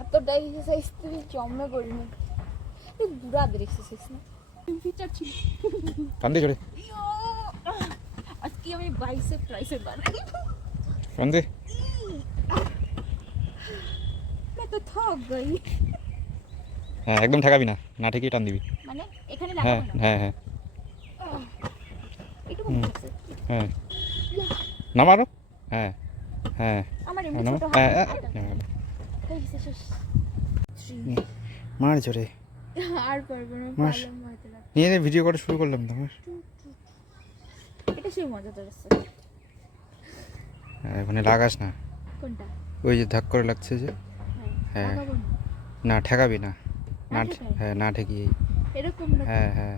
এতটা এক্সারসাইজ তুই জমে করিনি, তুই বুড়াদের এক্সারসাইজ না ফিচার ছিল। কান্দে চড়ে আজকে আমি বাইসেপ ট্রাইসেপ বানাই। কান্দে मैं तो थक गई। হ্যাঁ একদম ঠেকাবি না, না ঠেকিয়ে টান দিবি। মানে এখানে হ্যাঁ লাগাবো না? হ্যাঁ হ্যাঁ একটু কম আছে। হ্যাঁ নামারো। হ্যাঁ হ্যাঁ আমার এমনি নামা। ছোট হ্যাঁ হাত হ্যাঁ হয়ে গেছে শেষ। মার চড়ে আর পারবো না, মাস। পারলাম হয়তো না। নিয়ে নে ভিডিও করা শুরু করলাম তো আমার। এটা সেই মজাদার আছে। হ্যাঁ ওখানে লাগাস না, কোনটা? ওই যে ধাক করে লাগছে যে। হ্যাঁ লাগাবো না। না ঠেকাবি না, না না ঠেকাই? হ্যাঁ না ঠেকিয়ে। এরকম না। হ্যাঁ হ্যাঁ